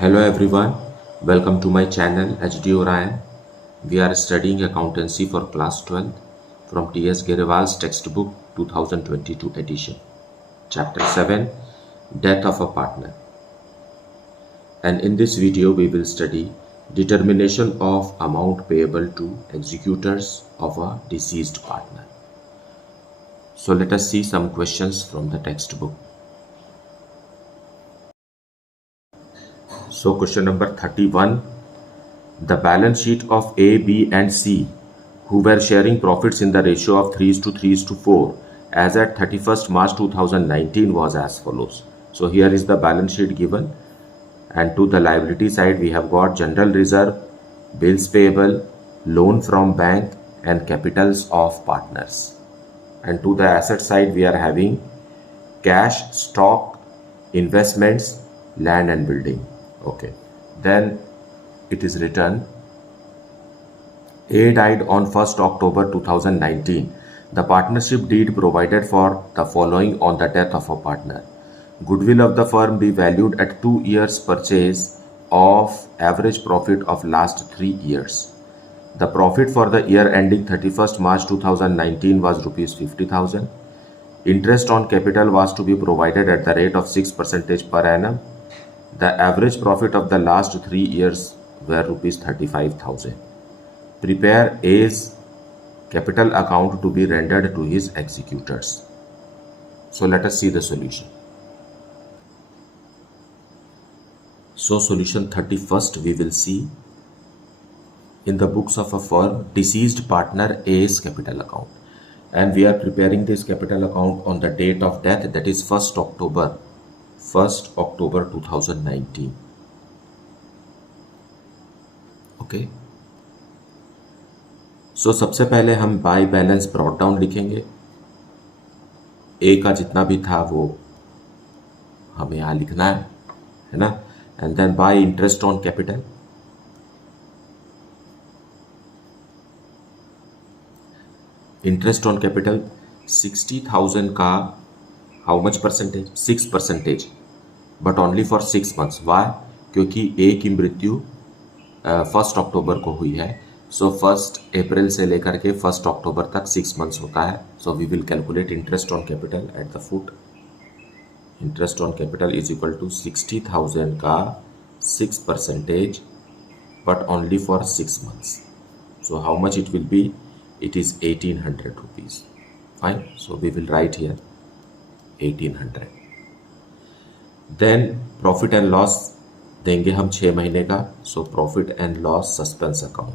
Hello everyone, welcome to my channel HD Orion. We are studying accountancy for class 12 from T.S. Gerewal's textbook 2022 edition. Chapter 7, Death of a Partner. And in this video we will study determination of amount payable to executors of a deceased partner. So let us see some questions from the textbook. So question number 31, the balance sheet of A, B and C who were sharing profits in the ratio of 3:3:4 as at 31st March 2019 was as follows. So here is the balance sheet given, and to the liability side we have got general reserve, bills payable, loan from bank and capitals of partners. And to the asset side we are having cash, stock, investments, land and building. Okay, then it is written A died on 1st October 2019. The partnership deed provided for the following on the death of a partner. Goodwill of the firm be valued at 2 years purchase of average profit of last 3 years. The profit for the year ending 31st March 2019 was rupees 50,000. Interest on capital was to be provided at the rate of 6% per annum. The average profit of the last 3 years were rupees 35,000. Prepare A's capital account to be rendered to his executors. So let us see the solution. So solution 31st we will see in the books of a firm, deceased partner A's capital account, and we are preparing this capital account on the date of death, that is 1st October 2019. Okay, सो सबसे पहले हम by balance brought down लिखेंगे. ए का जितना भी था वो हमें यहाँ लिखना है ना. And then by interest on capital. Interest on capital 60,000 का how much percentage, 6%, but only for 6 months. Why? क्योंकि ए की मृत्यु 1 अक्टूबर को हुई है. सो 1 अप्रैल से लेकर के 1 अक्टूबर तक 6 months होता है. So we will calculate interest on capital at the foot. Interest on capital is equal to 60,000 का 6% but only for 6 months. So how much it will be? It is 1,800 rupees. Fine. So we will write here 1,800. Then profit and loss देंगे हम 6 महीने का. So profit and loss suspense account.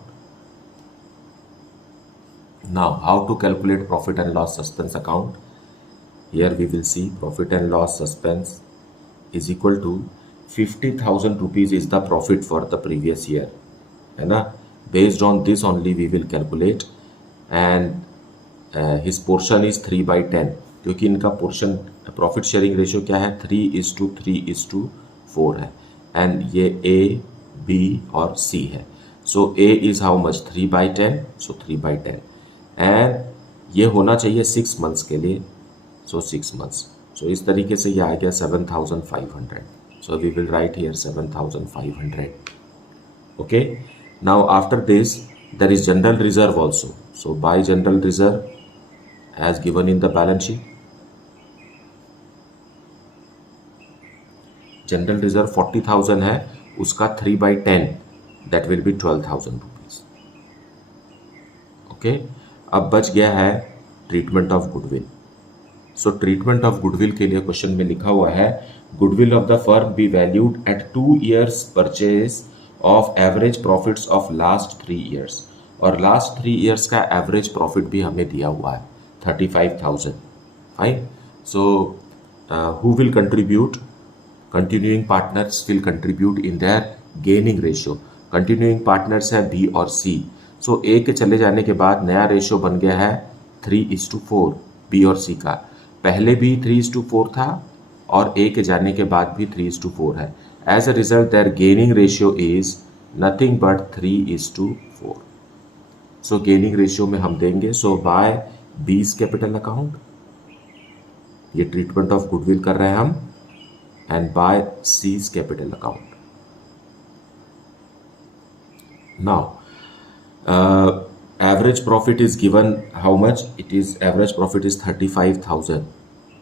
Now how to calculate profit and loss suspense account? Here we will see profit and loss suspense is equal to 50,000 rupees is the profit for the previous year, है ना. Based on this only we will calculate, and his portion is 3/10, क्योंकि इनका portion profit sharing ratio क्या है, 3:3:4 है. And ये A, B और C है. सो A is how much, 3/10. So 3/10 and ये होना चाहिए 6 months के लिए. सो 6 months. सो इस तरीके से ये आ गया 7,500. So we will write here 7,500. Okay. Now after this there is general reserve also. So buy general reserve as given in the balance sheet. General reserve 40,000 है, उसका 3/10 that will be 12,000 rupees. Okay. अब बच गया है treatment of goodwill. So treatment of goodwill के लिए question में लिखा हुआ है goodwill of the firm be valued at 2 years purchase of average profits of last 3 years. और लास्ट 3 years का एवरेज प्रॉफिट भी हमें दिया हुआ है 35,000. Fine. So who will contribute? Continuing partners will contribute in their gaining ratio. Continuing partners है B और सी. सो ए के चले जाने के बाद नया रेशियो बन गया है 3:4 बी और सी का. पहले भी 3:4 था और ए के जाने के बाद भी 3:4 है. As a result their gaining ratio is nothing but 3:4. So gaining ratio में हम देंगे. So by B's capital account, ये ट्रीटमेंट ऑफ गुडविल कर रहे हैं हम, and by C's capital account. Now, average profit is given how much? It is average profit is 35,000.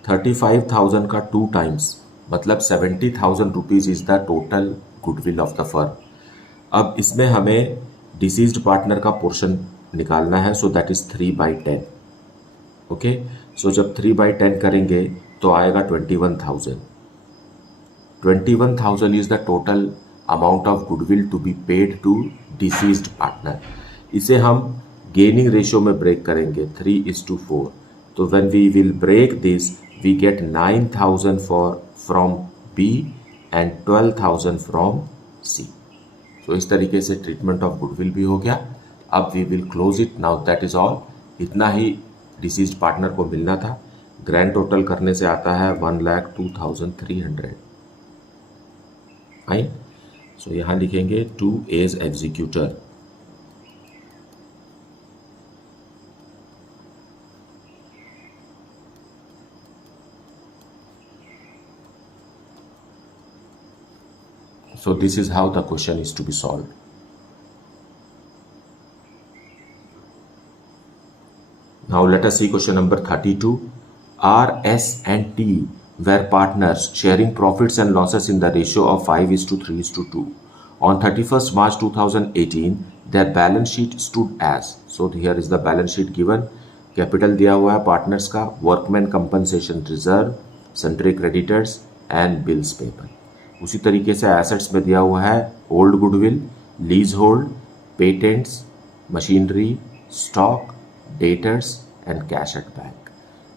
35,000 का 2 times मतलब 70,000 rupees is the total goodwill of the firm. अब इसमें हमें डिसीज्ड पार्टनर का पोर्शन निकालना है, so that is 3/10. Okay, so जब 3/10 करेंगे तो आएगा 21,000. 21,000 is the total amount of goodwill to be paid to deceased partner. इसे हम गेनिंग रेशियो में ब्रेक करेंगे 3:4. तो when we will break this we get 9,000 from B and 12,000 from C. तो इस तरीके से ट्रीटमेंट ऑफ गुडविल भी हो गया. अब we will close it now. That is all. इतना ही डिसीज्ड पार्टनर को मिलना था. ग्रैंड टोटल करने से आता है 1,02,300. फाइन. सो यहाँ लिखेंगे to as executor. So this is how the question is to be solved. Now let us see question number 32. R, S and T were partners sharing profits and losses in the ratio of 5:3:2. On 31st March 2018, their balance sheet stood as. So here is the balance sheet given. Capital दिया हुआ है partners का, workman compensation reserve, sundry creditors and bills payable. उसी तरीके से assets में दिया हुआ है old goodwill, leasehold, patents, machinery, stock, debtors and cash at bank.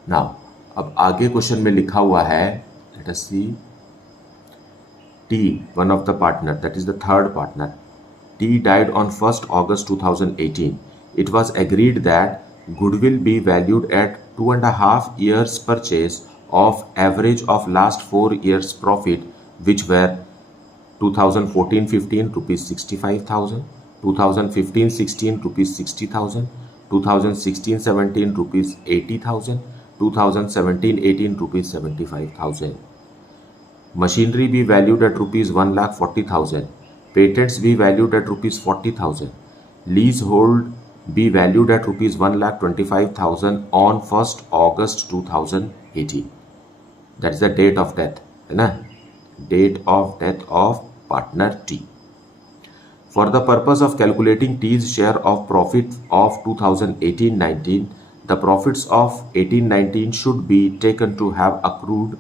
Now अब आगे क्वेश्चन में लिखा हुआ है, let us see, T one of the partner, that is the third partner. T died on 1st August 2018. It was agreed that goodwill be valued at 2.5 years purchase of average of last 4 years profit, which were 2014-15 rupees 65,000, 2015-16 rupees 60,000, 2016-17 rupees 80,000, 2017-18 rupees 75,000. Machinery be valued at rupees 1,40,000. Patents be valued at rupees 40,000. Leasehold be valued at rupees 1,25,000 on 1st August 2018. That is the date of death, है ना? Date of death of partner T. For the purpose of calculating T's share of profit of 2018-19, the profits of 18-19 should be taken to have accrued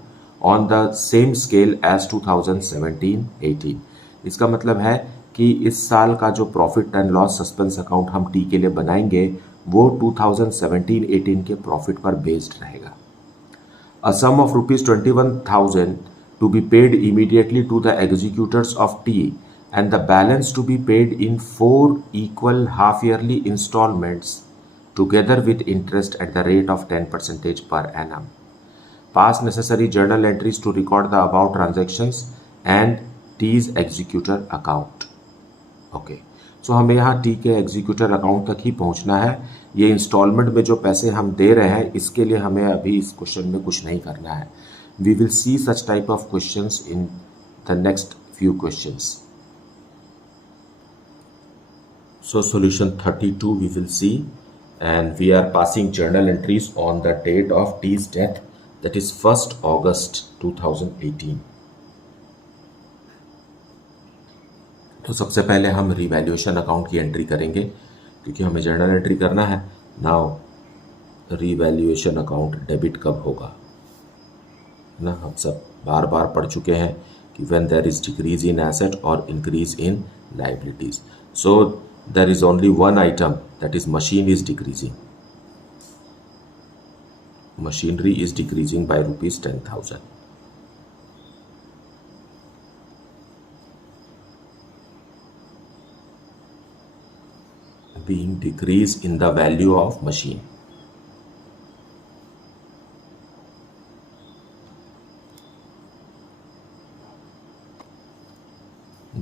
on the same scale as 2017-18. इसका मतलब है कि इस साल का जो profit and loss suspense account हम T के लिए बनाएंगे वो 2017-18 के प्रॉफिट पर बेस्ड रहेगा. A sum of rupees 21,000 to be paid immediately to the executors of T and the balance to be paid in 4 equal half-yearly installments together with interest at the rate of 10% per annum. Pass necessary journal entries to record the above transactions and T's executor account. Okay. सो हमें यहाँ T के executor account तक ही पहुँचना है. ये instalment में जो पैसे हम दे रहे हैं इसके लिए हमें अभी इस क्वेश्चन में कुछ नहीं करना है. We will see such type of questions in the next few questions. So solution 32 we will see, and we are passing journal entries on the date of T's death, that is 1st August 2018. तो सबसे पहले हम revaluation account की entry करेंगे क्योंकि हमें journal entry करना है. नाउ रिवैल्यूएशन अकाउंट डेबिट कब होगा ना, हम सब बार बार पढ़ चुके हैं कि when there is decrease in asset और increase in liabilities. So there is only one item, that is machine is decreasing. Machinery is decreasing by rupees 10,000. being decrease in the value of machine.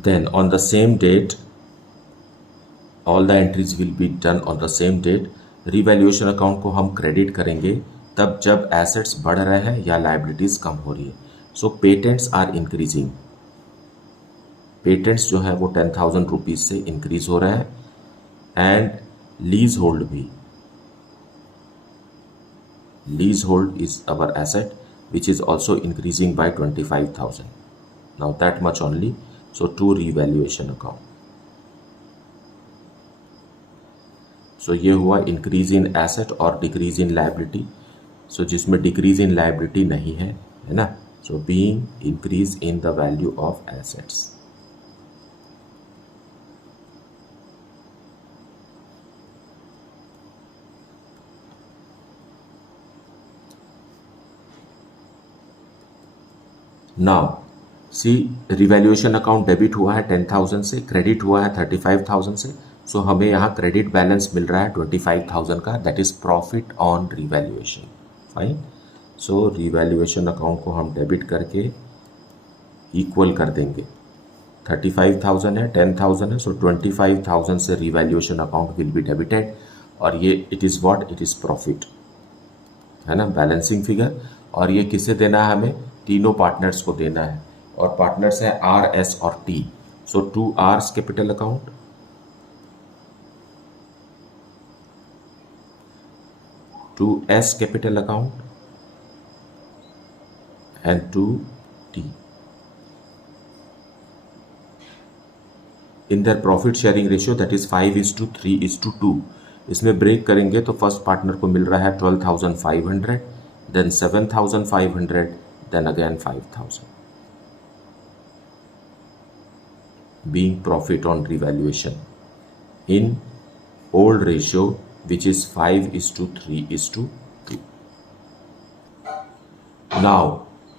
Then on the same date, all the entries will be done on the same date. Revaluation account को हम credit करेंगे तब जब assets बढ़ रहे हैं या liabilities कम हो रही है. सो पेटेंट्स आर इंक्रीजिंग. पेटेंट्स जो है वो 10,000 रुपीज़ से इंक्रीज हो रहे हैं, एंड लीज होल्ड भी, lease hold is our asset which is also increasing by 25,000. Now that much only. So to revaluation account. So ये हुआ increase in asset और decrease in liability. So जिसमें decrease in liability नहीं है ना? So being increase in the value of assets. Now see revaluation account debit हुआ है 10,000 से, क्रेडिट हुआ है 35,000 से, सो हमें यहाँ क्रेडिट बैलेंस मिल रहा है 25,000 का, that is profit on revaluation. Fine. So revaluation account को हम डेबिट करके इक्वल कर देंगे. 35,000 है, 10,000 है, सो 25,000 से revaluation account will be debited, और ये it is what, it is profit है ना, बैलेंसिंग फिगर. और ये किसे देना है, हमें तीनों पार्टनर्स को देना है, और पार्टनर्स है आर, एस और T. So 2 R's capital account, 2 S capital account and 2 T. In their profit sharing ratio that is 5:3:2. इसमें ब्रेक करेंगे तो फर्स्ट पार्टनर को मिल रहा है 12,500, then 7,500, then again 5,000, being profit on revaluation in old ratio which is 5:3:2. Now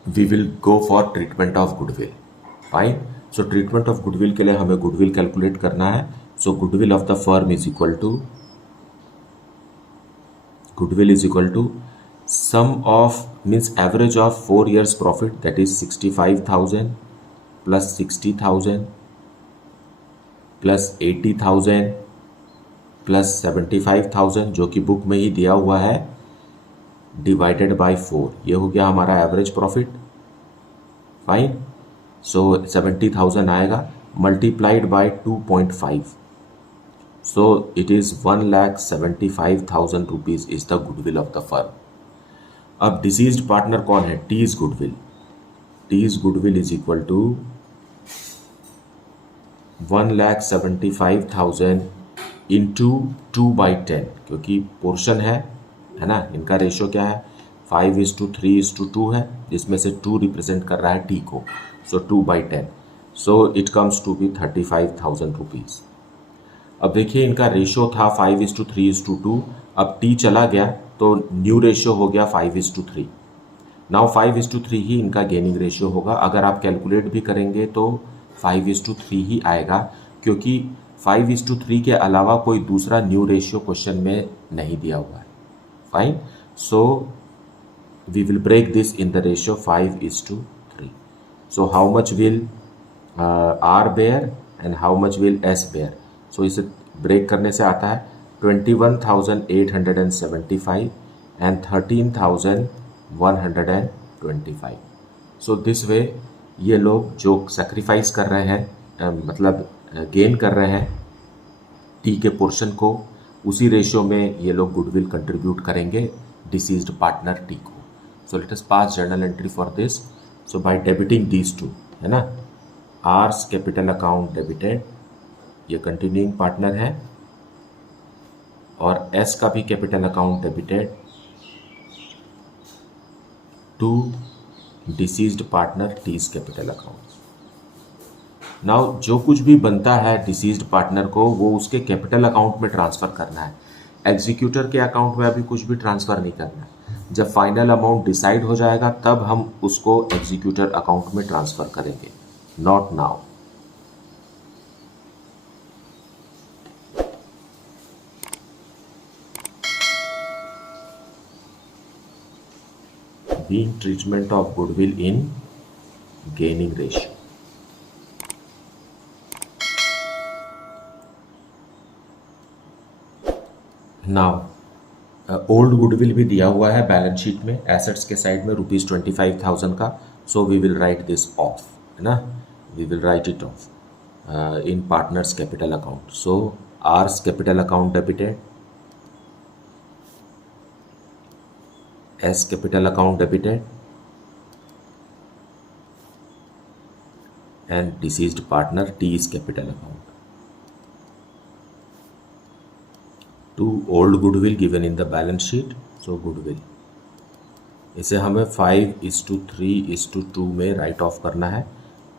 we will go for treatment of goodwill. Fine. So treatment of goodwill के लिए हमें goodwill calculate करना है. So goodwill of the firm is equal to sum of means average of 4 years profit, that is 65,000 plus 60,000 plus 80,000 plus 75,000 जो कि book में ही दिया हुआ है, डिवाइडेड बाय 4. ये हो गया हमारा एवरेज प्रॉफिट. फाइन. सो 70,000 आएगा, multiplied by 2.5. So it is 1,75,000 rupees is the goodwill of the firm. अब डिसीज्ड पार्टनर कौन है, T's goodwill. T's goodwill is equal to 1,75,000 into 2/10, क्योंकि पोर्शन है ना, इनका रेशियो क्या है, 5:3:2 है, जिसमें से 2 रिप्रेजेंट कर रहा है टी को. So 2/10, so it comes to be 35,000 rupees. अब देखिए इनका रेशियो था 5:3:2, अब टी चला गया तो न्यू रेशियो हो गया 5:3. नाउ 5:3 ही इनका गेनिंग रेशियो होगा. अगर आप कैलकुलेट भी करेंगे तो 5:3 ही आएगा, क्योंकि 5:3 के अलावा कोई दूसरा न्यू रेशियो क्वेश्चन में नहीं दिया हुआ है. Fine. So we will break this in the ratio 5:3. So how much will R bear and how much will S bear. So इसे ब्रेक करने से आता है 21,875 and 13,125. सो दिस वे ये लोग जो सेक्रीफाइस कर रहे हैं, मतलब गेन कर रहे हैं टी के पोर्शन को, उसी रेशियो में ये लोग गुडविल कंट्रीब्यूट करेंगे डिसीज्ड पार्टनर टी को. So let us pass journal entry for this. So by debiting these two, है ना, आर्स कैपिटल अकाउंट डेबिटेड, ये कंटिन्यूइंग पार्टनर है, और एस का भी capital account debited to deceased partner T's capital account. Now जो कुछ भी बनता है डिसीज्ड पार्टनर को, वो उसके कैपिटल अकाउंट में ट्रांसफर करना है. एग्जीक्यूटर के अकाउंट में अभी कुछ भी ट्रांसफर नहीं करना है. जब फाइनल अमाउंट डिसाइड हो जाएगा तब हम उसको एग्जीक्यूटर अकाउंट में ट्रांसफर करेंगे, not now. Being treatment of goodwill in gaining ratio. Now old goodwill भी दिया हुआ है बैलेंस शीट में, एसेट्स के साइड में ₹25,000 का. So we will write this off, है ना, we will write it off. in partners capital account. So R's capital account debited, S capital account debited, and deceased partner T's capital account. To old goodwill given in the balance sheet. So goodwill इसे हमें 5:3:2 में right of करना है.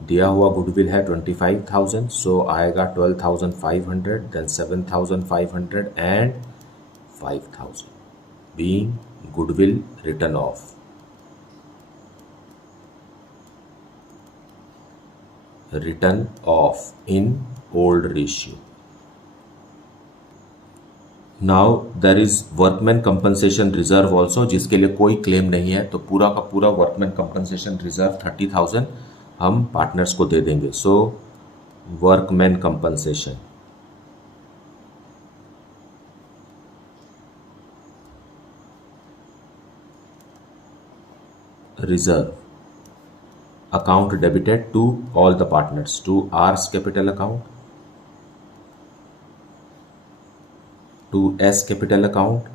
दिया हुआ goodwill है 25,000, so आएगा 12,500, then 7,500 and 5,000 being goodwill written off. Written off in old ratio. Now there is workman compensation reserve also, जिसके लिए कोई क्लेम नहीं है, तो पूरा का पूरा वर्कमैन कंपनसेशन रिजर्व 30,000 हम पार्टनर्स को दे देंगे. So workman compensation reserve account debited to all the partners, to R's capital account, to S capital account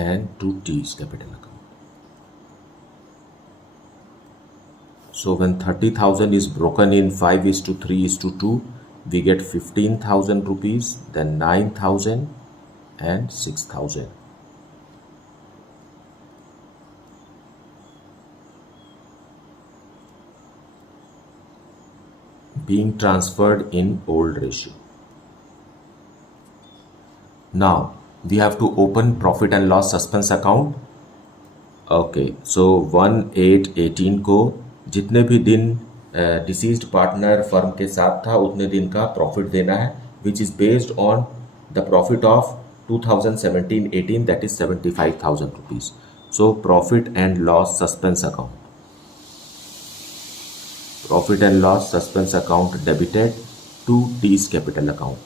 and to T's capital account. So when 30,000 is broken in 5:3:2, we get 15,000 rupees, then 9,000 and 6,000. Being transferred in old ratio. Now we have to open profit and loss suspense account. Okay, so 1/8/18 को जितने भी दिन deceased partner firm के साथ था उतने दिन का प्रॉफिट देना है, which is based on the profit of 2017-18, that is 75,000 rupees. So profit and loss suspense account, profit and loss suspense account debited to T's capital account.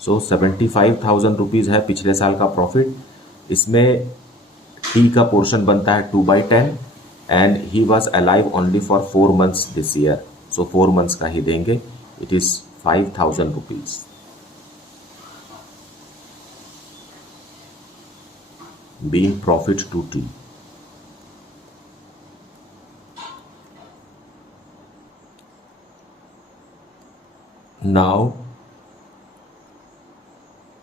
So 75,000 rupees है पिछले साल का प्रॉफिट. इसमें टी का portion बनता है 2/10 and he was alive only for 4 months this year, so 4 months का ही देंगे. It is 5,000 rupees. Being profit to T. Now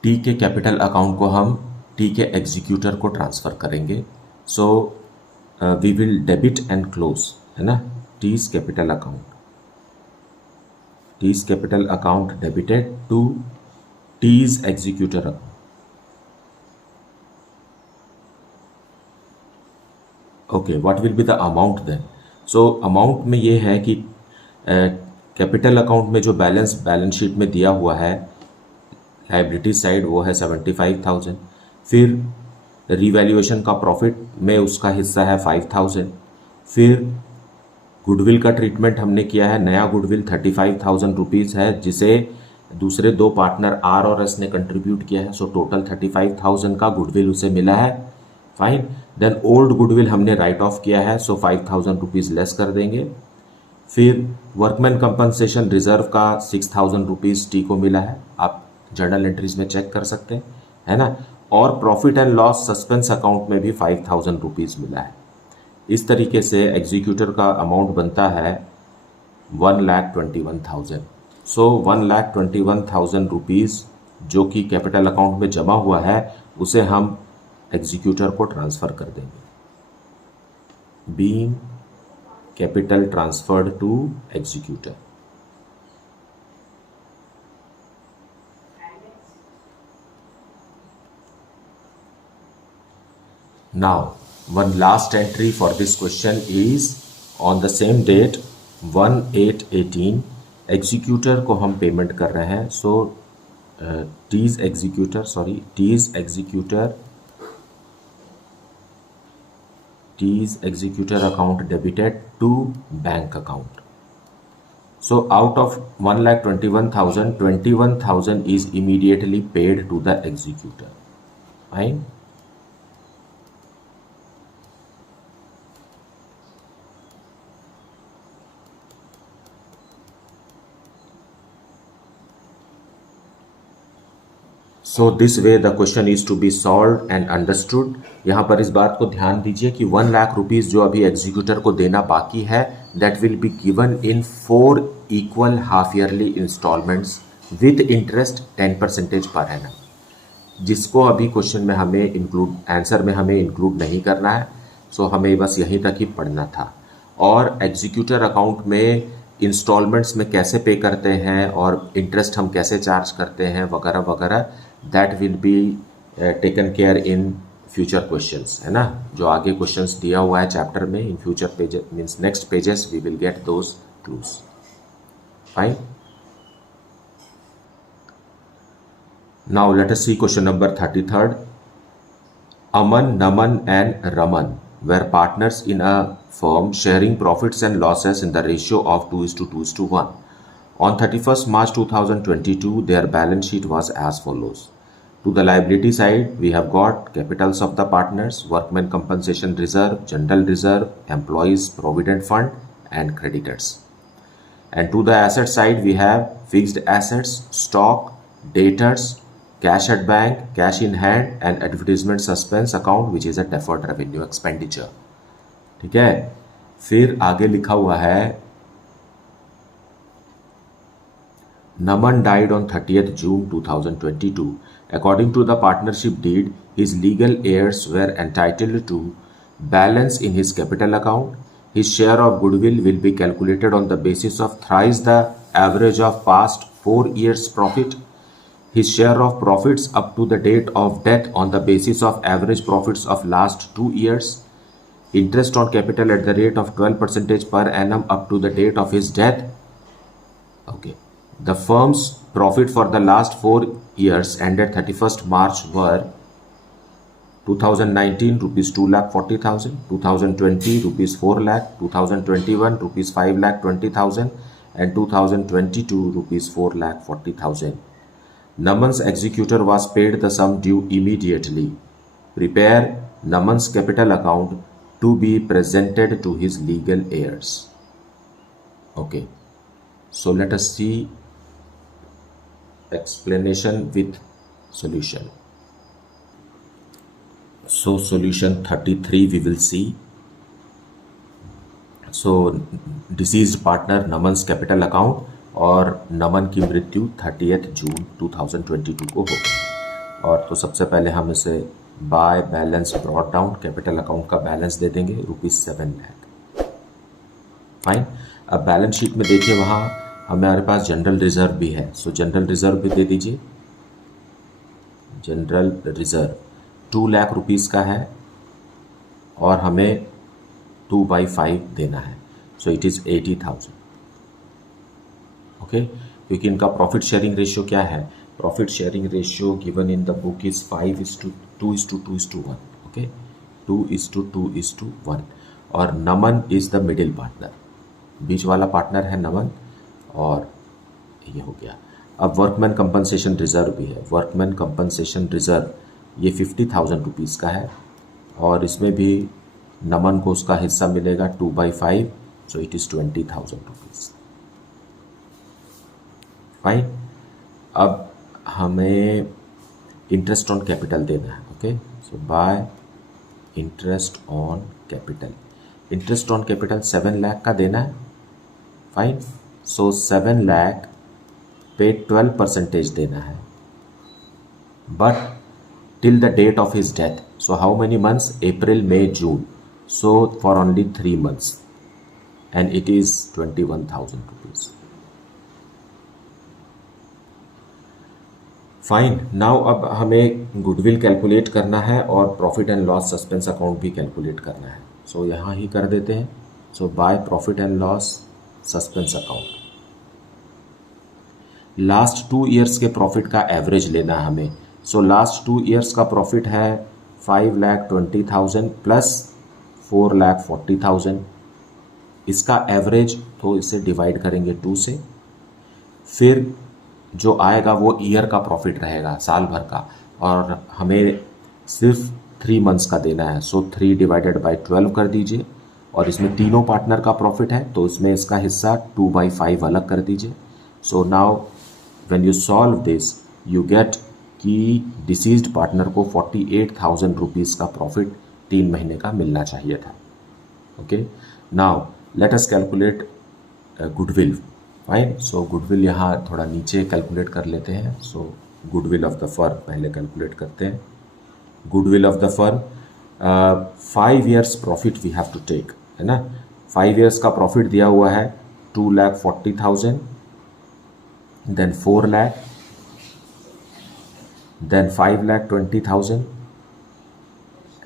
T के कैपिटल अकाउंट को हम टी के एग्जीक्यूटर को ट्रांसफ़र करेंगे. So we will debit and close, है ना. T's capital account, T's capital account debited to T's executor account. Okay, what will be the amount then. So amount में ये है कि कैपिटल अकाउंट में जो बैलेंस शीट में दिया हुआ है लाइबिलिटी साइड वो है 75,000. फिर रिवैल्यूएशन का प्रॉफिट में उसका हिस्सा है 5,000. फिर गुडविल का ट्रीटमेंट हमने किया है. नया गुडविल 35,000 रुपीज़ है जिसे दूसरे दो पार्टनर आर और एस ने कंट्रीब्यूट किया है. सो टोटल 35,000 का गुडविल उसे मिला है. फाइन. देन ओल्ड गुडविल हमने राइट ऑफ किया है, सो 5,000 रुपीज़ लेस कर देंगे. फिर वर्कमैन कंपनसेशन रिजर्व का 6,000 रुपीज़ टी को मिला है. आप जर्नल एंट्रीज में चेक कर सकते हैं, है ना. और profit and loss suspense account में भी 5,000 रुपीज़ मिला है. इस तरीके से एग्जीक्यूटर का अमाउंट बनता है 1,21,000. सो 1,21,000 रुपीज़ जो कि कैपिटल अकाउंट में जमा हुआ है उसे हम एग्जीक्यूटर को ट्रांसफ़र कर देंगे. Being capital transferred to executor. Now, one last entry for this question is on the same date 1/8/18 executor को हम पेमेंट कर रहे हैं. So T's executor account debited to bank account. So out of 1,21,000, 21,000 is immediately paid to the executor. Fine. So this way the question is to be solve and understood. यहाँ पर इस बात को ध्यान दीजिए कि 1 लाख रुपीज़ जो अभी एग्जीक्यूटर को देना बाकी है, that will be given in 4 equal half yearly instalments with interest 10% per annum, जिसको अभी क्वेश्चन में हमें इंक्लूड, आंसर में हमें इंक्लूड नहीं करना है। सो हमें बस यहीं तक ही पढ़ना था। और एग्जीक्यूटर अकाउंट में इंस्टॉलमेंट्स में कैसे पे करते हैं और इंटरेस्ट हम कैसे चार्ज करते हैं वगैरह वगैरह, that will be taken care in future questions, है ना। जो आगे क्वेश्चंस दिया हुआ है चैप्टर में, in future pages means next pages we will get those clues. Fine, now let us see question number 33rd। Aman, Naman and Raman were partners in a firm sharing profits and losses in the ratio of 2:1. On 31st March 2022, their balance sheet was as follows. To the liability side, we have got capitals of the partners, workmen compensation reserve, general reserve, employees provident fund, and creditors. And to the asset side, we have fixed assets, stock, debtors, cash at bank, cash in hand, and advertisement suspense account, which is a deferred revenue expenditure. ठीक है, फिर आगे लिखा हुआ है Naman died on 30th June 2022. According to the partnership deed, his legal heirs were entitled to balance in his capital account. His share of goodwill will be calculated on the basis of thrice the average of past 4 years' profit. His share of profits up to the date of death on the basis of average profits of last 2 years. Interest on capital at the rate of 12% per annum up to the date of his death. Okay. The firm's profit for the last 4 years ended 31st March were 2019 rupees 2,40,000, 2020 rupees 4 lakh, 2021 rupees 5,20,000 and 2022 rupees 4,40,000. Naman's executor was paid the sum due immediately. Prepare Naman's capital account to be presented to his legal heirs. Okay, so let us see explanation with solution. So solution 33 we will see. So deceased partner Naman's capital account और नमन की मृत्यु 30th जून 2022 को हो गई। और तो सबसे पहले हम इसे by balance brought down, capital account का बैलेंस दे देंगे ₹7 लाख। फाइन, अब बैलेंस शीट में देखिए वहाँ हमारे पास जनरल रिजर्व भी है। सो जनरल रिजर्व भी दे दीजिए। जनरल रिजर्व 2 लाख रुपीज़ का है और हमें 2/5 देना है। So it is 80,000। ओके, क्योंकि इनका प्रॉफिट शेयरिंग रेशियो क्या है? Profit sharing ratio given in the book is 5:2:1। Okay, 2:2:1। और नमन इज द मिडिल पार्टनर, बीच वाला पार्टनर है नमन, और ये हो गया। अब वर्कमैन कंपनसेशन रिजर्व भी है। वर्कमैन कंपनसेशन रिजर्व ये 50,000 रुपीज़ का है और इसमें भी नमन को उसका हिस्सा मिलेगा 2/5। So it is 20,000 rupees. Fine, अब हमें इंटरेस्ट ऑन कैपिटल देना है। Okay, so bye interest on capital, interest on capital 7 lakh का देना है। फाइन, सो 7 लाख पे 12% देना है, but till the date of his death. So how many months? April, May, June. So for only 3 months and it is 21,000 rupees. Fine, now अब हमें goodwill calculate करना है और profit and loss suspense account भी calculate करना है। So यहाँ ही कर देते हैं। So by profit and loss suspense account, last 2 years के प्रॉफिट का एवरेज लेना है हमें। सो लास्ट 2 ईयर्स का प्रॉफिट है 5,20,000 प्लस 4,40,000। इसका एवरेज तो इसे डिवाइड करेंगे 2 से, फिर जो आएगा वो ईयर का प्रॉफिट रहेगा, साल भर का, और हमें सिर्फ 3 months का देना है। सो 3 / 12 कर दीजिए, और इसमें तीनों पार्टनर का प्रॉफिट है तो इसमें इसका हिस्सा 2/5 अलग कर दीजिए। So now when you solve this you get कि डिसीज्ड पार्टनर को 48,000 रुपीज़ का प्रॉफिट 3 महीने का मिलना चाहिए था। Okay, now let us calculate goodwill. Fine, so goodwill यहाँ थोड़ा नीचे कैलकुलेट कर लेते हैं। So goodwill of the firm पहले कैलकुलेट करते हैं। Goodwill of the firm 5 years profit we have to take, है ना। 5 years का प्रॉफिट दिया हुआ है 2,40,000, then 4 lakh, then 5,20,000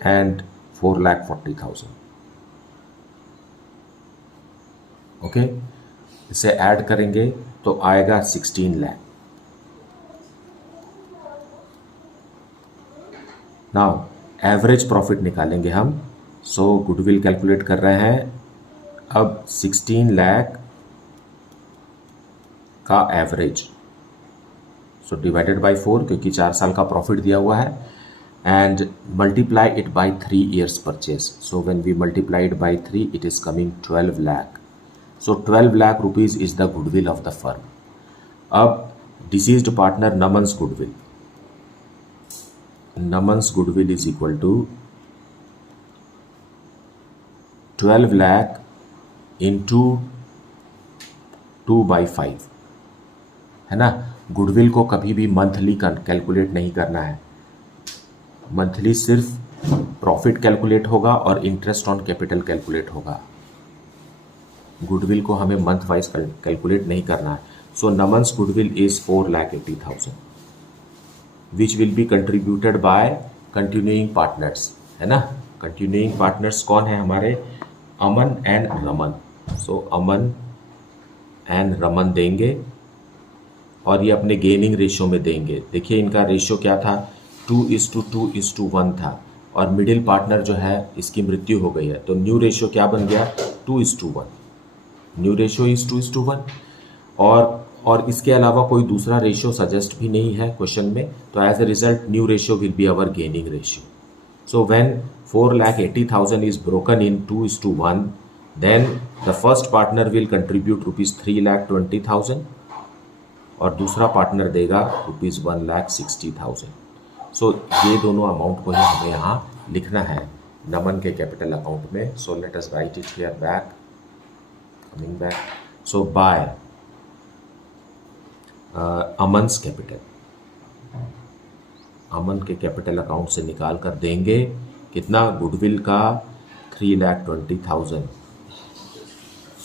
and 4,40,000। Okay, इसे ऐड करेंगे तो आएगा 16 लाख। नाउ एवरेज प्रॉफिट निकालेंगे हम। सो गुडविल कैलकुलेट कर रहे हैं। अब 16 लाख का एवरेज, सो डिवाइडेड बाय 4, क्योंकि 4 साल का प्रॉफिट दिया हुआ है, and multiply it by 3 years purchase. So when we multiply it by 3 it is coming 12 lakh. So 12 lakh rupees is the goodwill of the firm. अब deceased partner Naman's goodwill, Naman's goodwill is equal to 12 lakh into 2/5, है ना। Goodwill को कभी भी monthly calculate नहीं करना है। Monthly सिर्फ प्रॉफिट कैलकुलेट होगा और इंटरेस्ट ऑन कैपिटल कैलकुलेट होगा। गुडविल को हमें मंथ वाइज कैलकुलेट नहीं करना है। सो नमन्स goodwill is 4,80,000 which will be contributed by continuing partners, है ना। continuing partners कौन है हमारे? Aman and Raman. So Aman and Raman देंगे और ये अपने गेनिंग रेशियो में देंगे। देखिए इनका रेशियो क्या था, 2:2:1 था, और मिडिल पार्टनर जो है इसकी मृत्यु हो गई है, तो न्यू रेशियो क्या बन गया? 2:1। New ratio is 2:1। और इसके अलावा कोई दूसरा रेशियो सजेस्ट भी नहीं है क्वेश्चन में, तो as a result new ratio will be our gaining ratio. So when 4,80,000 is broken in 2:1, then the first partner will contribute ₹3,20,000 और दूसरा पार्टनर देगा ₹1,60,000। सो ये दोनों अमाउंट को ही हमें यहाँ लिखना है नमन के कैपिटल अकाउंट में। So let us write it here back, coming back. So by Aman's capital, Aman के कैपिटल अकाउंट से निकाल कर देंगे कितना? गुडविल का 3,20,000।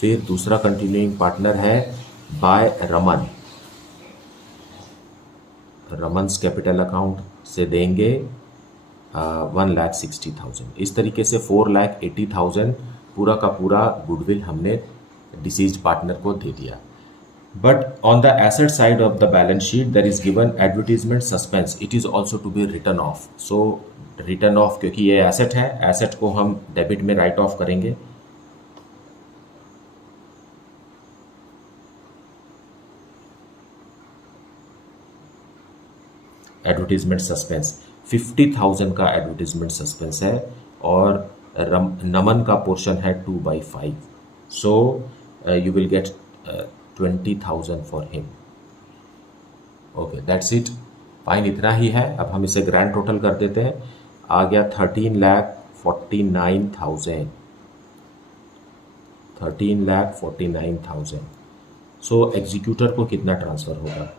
फिर दूसरा कंटिन्यूइंग पार्टनर है बाय रमन, रमन्स कैपिटल अकाउंट से देंगे 1,60,000। इस तरीके से 4,80,000 पूरा का पूरा गुडविल हमने डिसीज्ड पार्टनर को दे दिया। But on the asset side of the balance sheet there is given advertisement suspense, it is also to be written off. So written off, क्योंकि ये asset है, asset को हम डेबिट में राइट ऑफ करेंगे। Advertisement suspense 50,000 का advertisement suspense है और नमन का पोर्शन है 2/5। So you will get 20,000 for him. Okay, that's it, fine, इतना ही है। अब हम इसे ग्रैंड टोटल कर देते हैं। आ गया 13,49,000, 13,49,000। सो एग्जीक्यूटर को कितना ट्रांसफर होगा?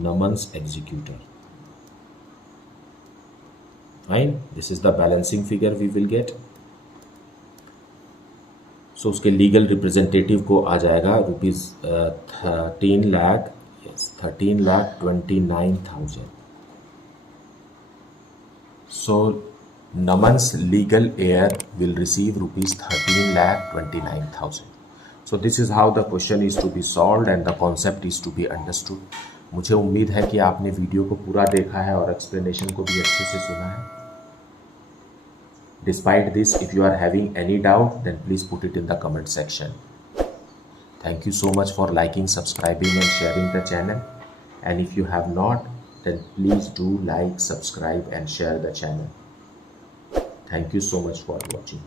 Naman's executor, fine, this is the balancing figure we will get. So उसके लीगल रिप्रेजेंटेटिव को आ जाएगा ₹13,29,000। So Naman's legal heir will receive ₹13,29,000। So this is how the question is to be solved and the concept is to be understood. मुझे उम्मीद है कि आपने video को पूरा देखा है और एक्सप्लेनेशन को भी अच्छे से सुना है। Despite this, if you are having any doubt, then please put it in the comment section. Thank you so much for liking, subscribing and sharing the channel. And if you have not, then please do like, subscribe and share the channel. Thank you so much for watching.